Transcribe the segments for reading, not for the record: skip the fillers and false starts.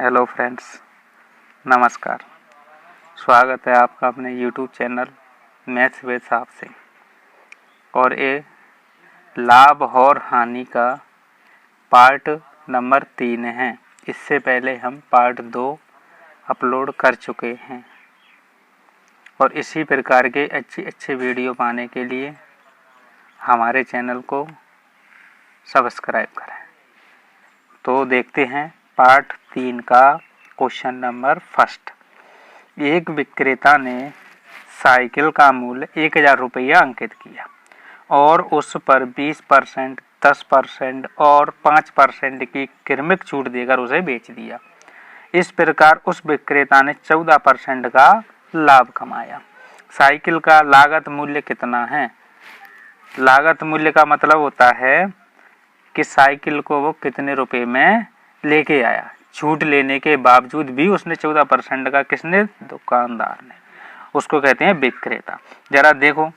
Hello friends, नमस्कार। स्वागत है आपका अपने यूट्यूब चैनल मैथ्स विद साहब से। और ये लाभ और हानि का पार्ट नंबर 3 है। इससे पहले हम पार्ट 2 अपलोड कर चुके हैं। और इसी प्रकार के अच्छे वीडियो पाने के लिए हमारे चैनल को सब्सक्राइब करें। तो देखते हैं पार्ट 3 का क्वेश्चन नंबर फर्स्ट। एक विक्रेता ने साइकिल का मूल्य 1000 रुपया अंकित किया और उस पर 20%, 10% और 5% की क्रमिक छूट देकर उसे बेच दिया। इस प्रकार उस विक्रेता ने 14% का लाभ कमाया। साइकिल का लागत मूल्य कितना है? लागत मूल्य का मतलब होता है कि साइकिल को वो कितने रुपए में लेके आया। छूट लेने के बावजूद भी उसने 14% का, किसने? दुकानदार ने। उसको कहते हैं विक्रेता। जरा देखो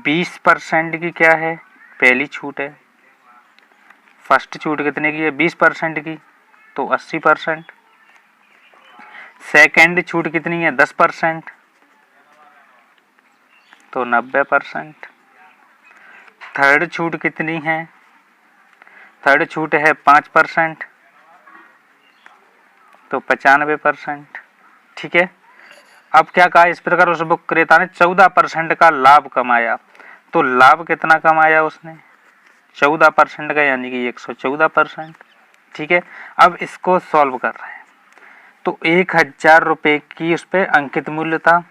20% की क्या है? पहली छूट है। फर्स्ट छूट कितने की है? 20% की, तो 80%। सेकंड छूट कितनी है? 10%, तो 90%। थर्ड छूट कितनी है? थर्ड छूट है 5%, तो 95%। ठीक है। अब क्या कहा? इस प्रकार उस विक्रेता ने 14% का लाभ कमाया। तो लाभ कितना कमाया उसने? 14% का, यानी कि 114%। ठीक है। अब इसको सॉल्व कर रहे हैं। तो 1000 रुपये की उस पर अंकित मूल्य था।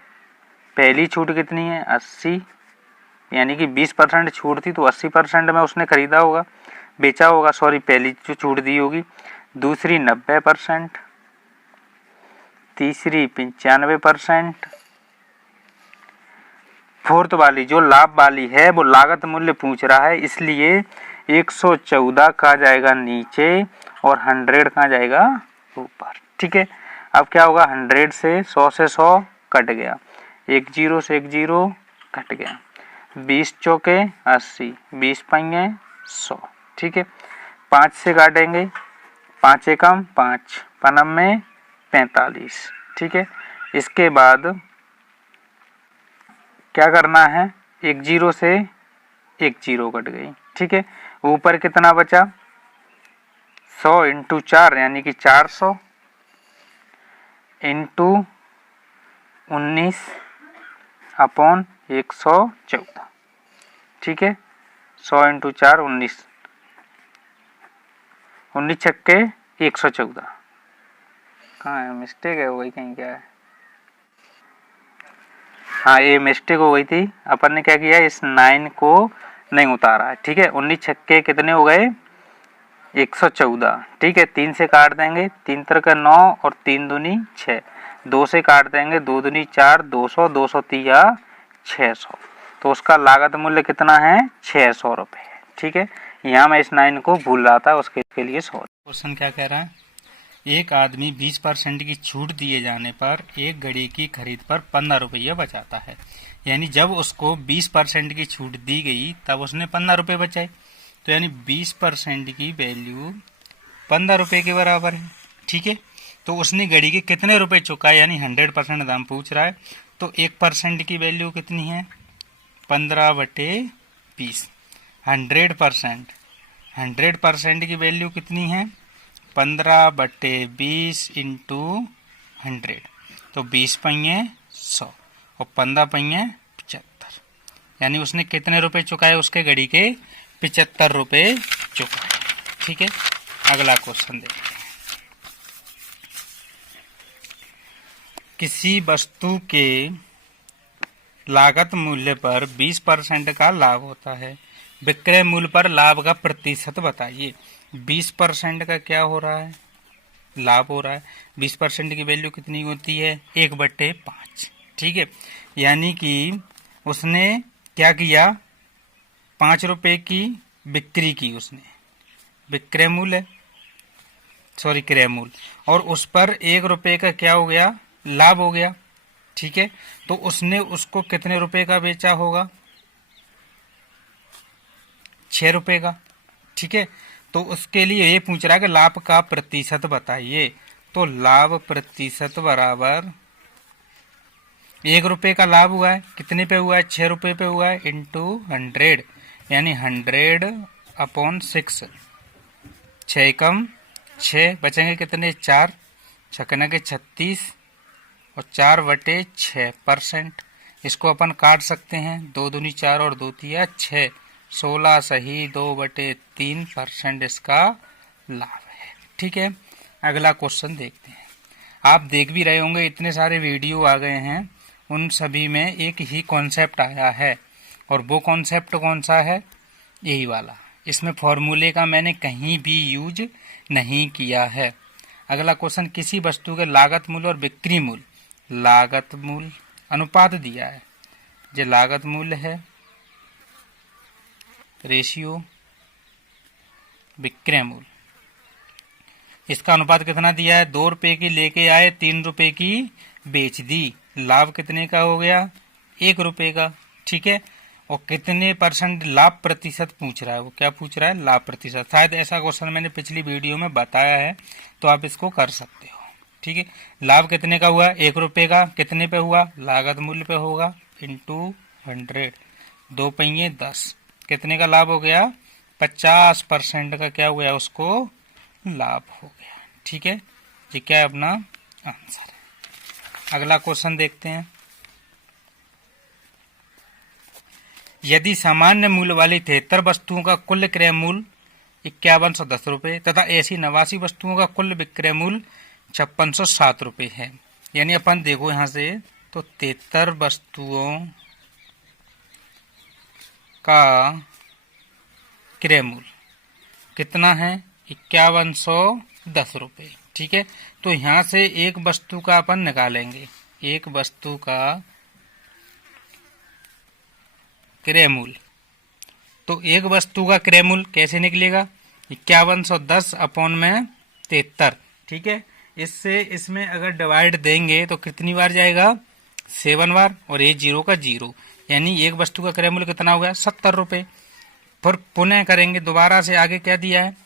पहली छूट कितनी है? 80, यानी कि 20% छूट थी, तो 80% में उसने खरीदा होगा, बेचा होगा। सॉरी, पहली जो छूट दी होगी। दूसरी 90%, तीसरी 95%, फोर्थ वाली जो लाभ वाली है वो लागत मूल्य पूछ रहा है, इसलिए 114 कहाँ जाएगा? नीचे, और 100 कहाँ जाएगा? ऊपर। ठीक है। अब क्या होगा? 100 से 100 से 100 कट गया, 1 0 से 1 0 कट गया, 20 चौके 80, 20 पंगे 100। ठीक है। 5 से काटेंगे, 5 एकम 5, पनम में 45। ठीक है। इसके बाद क्या करना है? 1 0 से 1 0 कट गई। ठीक है। ऊपर कितना बचा? 100 × 4, यानी कि 400 इंटू 19 अपॉन 114। ठीक है। 100 × 4 19, 19 छक्के 114। कहाँ है? मिस्टेक है, वही कहीं क्या है? हाँ, ये मिस्टेक हो गई थी। अपन ने क्या किया? इस 9 को नहीं उतारा है। ठीक है। 19 छक्के कितने हो गए? 114। ठीक है। 3 से काट देंगे, 3 3 9 और 3 दूनी 6। 2 से काट देंगे, 2 दूनी 4, 200, 230 600। तो उसका लागत मूल्य कितना है? 600 रुपये। ठीक है। यहाँ मैं इस 9 को भूल रहा था, उसके लिए सॉरी। क्वेश्चन क्या कह रहा है? एक आदमी 20% की छूट दिए जाने पर एक घड़ी की खरीद पर 15 रुपये बचाता है। यानी जब उसको 20% की छूट दी गई तब उसने 15 रुपये बचाए। तो यानी 20% की वैल्यू 15 रुपये के बराबर है। ठीक है। तो उसने घड़ी के कितने रुपए चुकाए? यानी 100% दाम पूछ रहा है। तो 1% की वैल्यू कितनी है? 15/20। 100% की वैल्यू कितनी है? 15/20 इंटू 100, तो 20 पंगे 100 और 15 पंगे 75। यानी उसने कितने रुपए चुकाए? उसके घड़ी के 75 रुपए चुकाए। ठीक है। अगला क्वेश्चन देखते हैं। किसी वस्तु के लागत मूल्य पर 20% का लाभ होता है। विक्रय मूल्य पर लाभ का प्रतिशत बताइए। 20% का क्या हो रहा है? लाभ हो रहा है। 20% की वैल्यू कितनी होती है? 1/5। ठीक है। यानी कि उसने क्या किया? 5 रुपए की बिक्री की उसने, विक्रय मूल्य, सॉरी क्रय मूल्य, और उस पर 1 रुपए का क्या हो गया? लाभ हो गया। ठीक है। तो उसने उसको कितने रुपए का बेचा होगा? 6 रुपए का। ठीक है। तो उसके लिए ये पूछ रहा है कि लाभ का प्रतिशत बताइए। तो लाभ प्रतिशत बराबर 1 रुपये का लाभ हुआ है, कितने पे हुआ है, 6 रुपये पे हुआ है, इंटू 100, यानी 100/6। 6 कम 6 बचेंगे कितने, 4, छकना के 36 और 4/6%। इसको अपन काट सकते हैं, 2 दूनी 4 और 2 तिया 6, 16 सही 2/3% इसका लाभ है। ठीक है, अगला क्वेश्चन देखते हैं। आप देख भी रहे होंगे इतने सारे वीडियो आ गए हैं, उन सभी में एक ही कॉन्सेप्ट आया है, और वो कॉन्सेप्ट कौन सा है, यही वाला। इसमें फॉर्मूले का मैंने कहीं भी यूज नहीं किया है। अगला क्वेश्चन, किसी वस्तु के लागत मूल्य और बिक्री मूल्य, लागत मूल्य अनुपात दिया है, जो लागत मूल्य है रेशियो विक्रय मूल्य, इसका अनुपात कितना दिया है, 2 रुपये की लेके आए, 3 रुपये की बेच दी, लाभ कितने का हो गया, 1 रुपये का। ठीक है, और कितने % लाभ प्रतिशत पूछ रहा है, वो क्या पूछ रहा है, लाभ प्रतिशत। शायद ऐसा क्वेश्चन मैंने पिछली वीडियो में बताया है, तो आप इसको कर सकते हो। ठीक है, लाभ कितने का हुआ, 1 रुपये का, कितने पे हुआ, लागत मूल्य पे होगा, इंटू 100, 2 पहिए 10, कितने का लाभ हो गया, 50% का क्या हो गया, उसको लाभ हो गया। ठीक है, ये क्या है अपना आंसर है। अगला क्वेश्चन देखते हैं। यदि सामान्य मूल्य वाली 73 वस्तुओं का कुल क्रय मूल्य 5110 रुपये तथा ऐसी 89 वस्तुओं का कुल विक्रय मूल्य 5607 रुपये है, यानी अपन देखो यहां से, तो 73 वस्तुओं का क्रय मूल्य कितना है, 5110 रुपये। ठीक है, तो यहां से एक वस्तु का अपन निकालेंगे, एक वस्तु का क्रय मूल्य। तो एक वस्तु का क्रय मूल्य कैसे निकलेगा, 5110/73। ठीक है, इससे इसमें अगर डिवाइड देंगे तो कितनी बार जाएगा, 7 बार, और ये 0 का 0, यानी एक वस्तु का क्रय मूल्य कितना हो गया, 70 रुपये। फिर पुनः करेंगे दोबारा से, आगे क्या दिया है,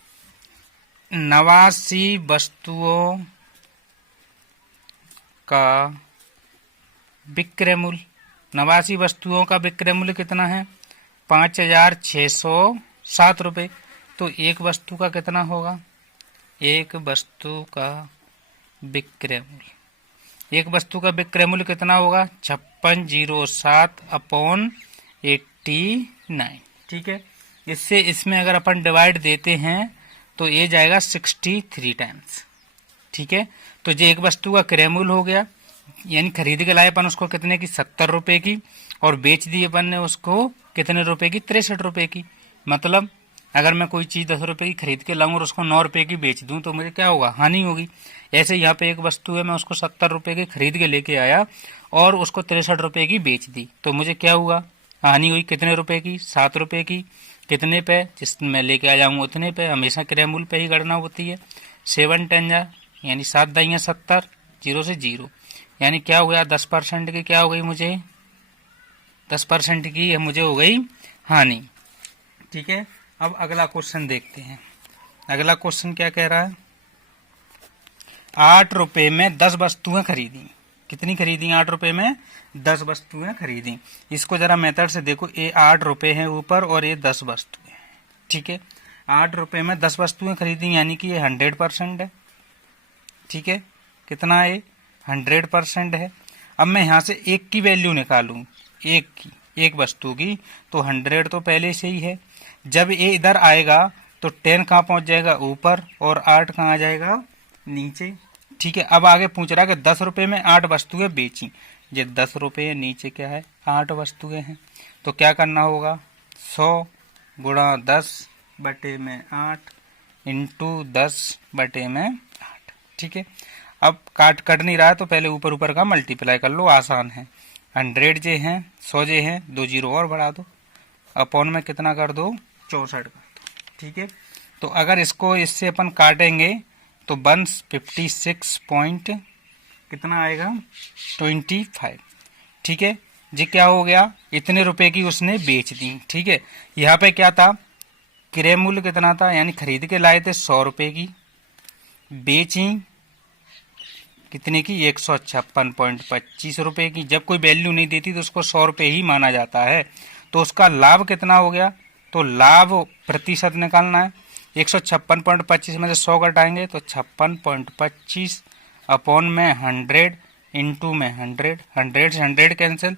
89 वस्तुओं का विक्रय मूल्य, 89 वस्तुओं का विक्रय मूल्य कितना है, 5607 रुपये। तो एक वस्तु का कितना होगा, एक वस्तु का विक्रय मूल्य, एक वस्तु का विक्रय मूल्य कितना होगा, 5607/89। ठीक है, इससे इसमें अगर अपन डिवाइड देते हैं तो ये जाएगा 63 टाइम्स। ठीक है, तो ये एक वस्तु का क्रय मूल्य हो गया, यानी खरीद के लाए अपन उसको कितने की, 70 रुपये की, और बेच दी अपन ने उसको कितने रुपए की, 63 रुपये की। मतलब अगर मैं कोई चीज 10 रुपये की खरीद के लाऊं और उसको 9 रुपये की बेच दूं तो मुझे क्या होगा, हानि होगी। ऐसे यहाँ पे एक वस्तु है, मैं उसको 70 रुपये की खरीद के लेके आया और उसको 63 रुपये की बेच दी, तो मुझे क्या हुआ, हानि हुई। कितने रुपए की, 7 रुपये की। कितने पे, जिस मैं लेके आ जाऊंगा उतने पे, हमेशा क्रय मूल्य पे ही गणना होती है। 7 10 जा यानी 7 दाइयाँ 70, 0 से 0, यानी क्या हो गया, 10% की क्या हो गई मुझे, 10% की मुझे हो गई हानि। ठीक है, अब अगला क्वेश्चन देखते हैं। अगला क्वेश्चन क्या कह रहा है, 8 रुपये में 10 वस्तुएं खरीदी। कितनी खरीदी, 8 रुपये में 10 वस्तुएं खरीदी। इसको जरा मेथड से देखो, ये 8 रुपये है ऊपर और ये 10 वस्तुएं। ठीक है, 8 रुपये में 10 वस्तुएं खरीदी, यानी कि ये 100% है। ठीक है, कितना है, 100% है। अब मैं यहाँ से एक की वैल्यू निकालूं, एक की, एक वस्तु की, तो 100 तो पहले से ही है। जब ये इधर आएगा तो 10 कहाँ पहुंच जाएगा, ऊपर, और 8 कहाँ आ जाएगा, नीचे। ठीक है, अब आगे पूछ रहा है कि 10 रुपये में 8 वस्तुएं बेची। ये 10 रुपये, नीचे क्या है, 8 वस्तुएं हैं, तो क्या करना होगा, 100 गुणा 10/8 इंटू 10/8। ठीक है, अब कट नहीं रहा है तो पहले ऊपर ऊपर का मल्टीप्लाई कर लो, आसान है। 100 जे हैं, 100 जे हैं, 2 जीरो और बढ़ा दो, अपॉन में कितना कर दो, 64 कर दो। ठीक है, तो अगर इसको इससे अपन काटेंगे तो 156 पॉइंट कितना आएगा, 25। ठीक है, ये क्या हो गया, इतने रुपए की उसने बेच दी। ठीक है, यहाँ पे क्या था, क्रय मूल्य कितना था, यानी खरीद के लाए थे 100 रुपए की, बेची कितने की 156.25 रुपये की। जब कोई वैल्यू नहीं देती तो उसको 100 रुपये ही माना जाता है। तो उसका लाभ कितना हो गया, तो लाभ प्रतिशत निकालना है। 156.25 में से 100 घटाएंगे तो 56.25 अपॉन में 100 इंटू में 100, 100 से 100 कैंसिल,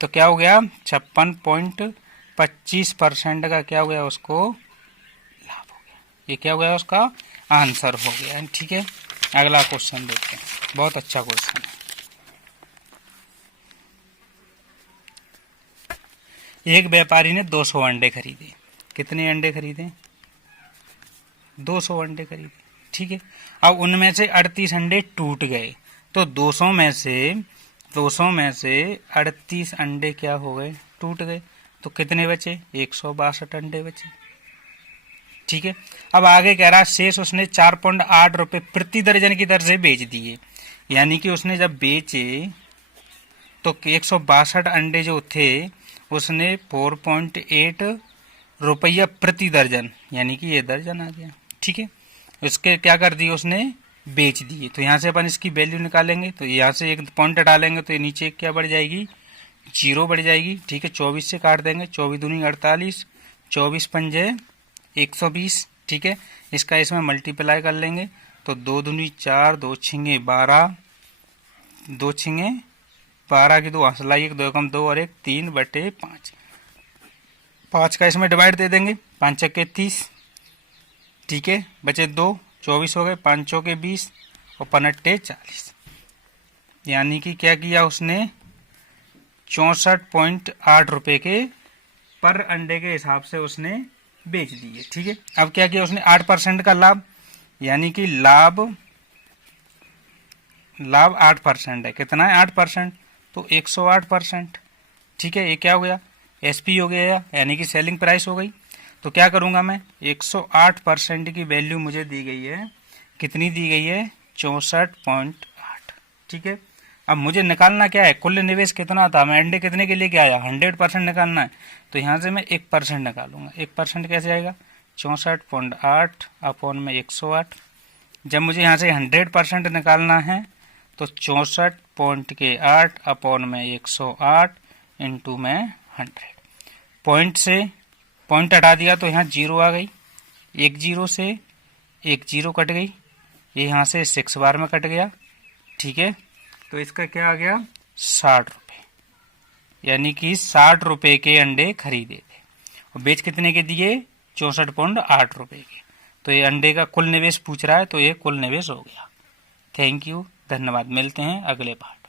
तो क्या हो गया 56.25% का क्या हो गया, उसको लाभ हो गया। ये क्या हो गया, उसका आंसर हो गया। ठीक है, अगला क्वेश्चन देखते हैं, बहुत अच्छा क्वेश्चन है। एक व्यापारी ने 200 अंडे खरीदे। कितने अंडे खरीदे, 200 अंडे खरीदे। ठीक है, अब उनमें से 38 अंडे टूट गए, तो 200 में से 38 अंडे क्या हो गए, टूट गए। तो कितने बचे, 162 अंडे बचे। ठीक है, अब आगे कह रहा है शेष उसने 4.8 रुपये प्रति दर्जन की दर से बेच दिए। यानी कि उसने जब बेचे तो 162 अंडे जो थे उसने 4.8 रुपया प्रति दर्जन, यानी कि ये दर्जन आ गया। ठीक है, उसके क्या कर दिए, उसने बेच दिए। तो यहाँ से अपन इसकी वैल्यू निकालेंगे, तो यहाँ से एक पॉइंट डालेंगे तो ये नीचे क्या बढ़ जाएगी, 0 बढ़ जाएगी। ठीक है, 24 से काट देंगे, 24 दूनी 48, 24 पंजे 120। ठीक है, इसका इसमें मल्टीप्लाई कर लेंगे तो 2 दूनी 4, 2 छिंगे 12, 2 छिंगे 12 की 2 हंसलाई 1, 2 कम 2 और 1 3/5। 5 का इसमें डिवाइड दे देंगे, 5 चक्के 30। ठीक है, बचे 2, 24 हो गए, 5 चौके 20 और 5 40। यानी कि क्या किया उसने, 64.8 रुपये के पर अंडे के हिसाब से उसने बेच दिए। ठीक है, अब क्या किया उसने, 8% का लाभ, यानी कि लाभ 8% है। कितना है, 8%, तो 108%। ठीक है, ये क्या हो गया, एसपी हो गया, यानी कि सेलिंग प्राइस हो गई। तो क्या करूंगा मैं, 108% की वैल्यू मुझे दी गई है, कितनी दी गई है, 64.8। ठीक है, अब मुझे निकालना क्या है, कुल निवेश कितना था, मैं अंडे कितने के लेके आया, 100% निकालना है। तो यहाँ से मैं 1% निकालूंगा। 1% कैसे आएगा, 64.8 अपॉन में 108। जब मुझे यहाँ से 100% निकालना है तो 64.8 अपॉन में 108 इंटू में 100। पॉइंट से पॉइंट हटा दिया तो यहाँ 0 आ गई, 1 0 से 1 0 कट गई, ये यहाँ से 6 बार में कट गया। ठीक है, तो इसका क्या आ गया, 60 रुपये, यानी कि 60 रुपये के अंडे खरीदे थे और बेच कितने के दिए, 64.8 रुपये के। तो ये अंडे का कुल निवेश पूछ रहा है, तो ये कुल निवेश हो गया। थैंक यू, धन्यवाद। मिलते हैं अगले पार्ट।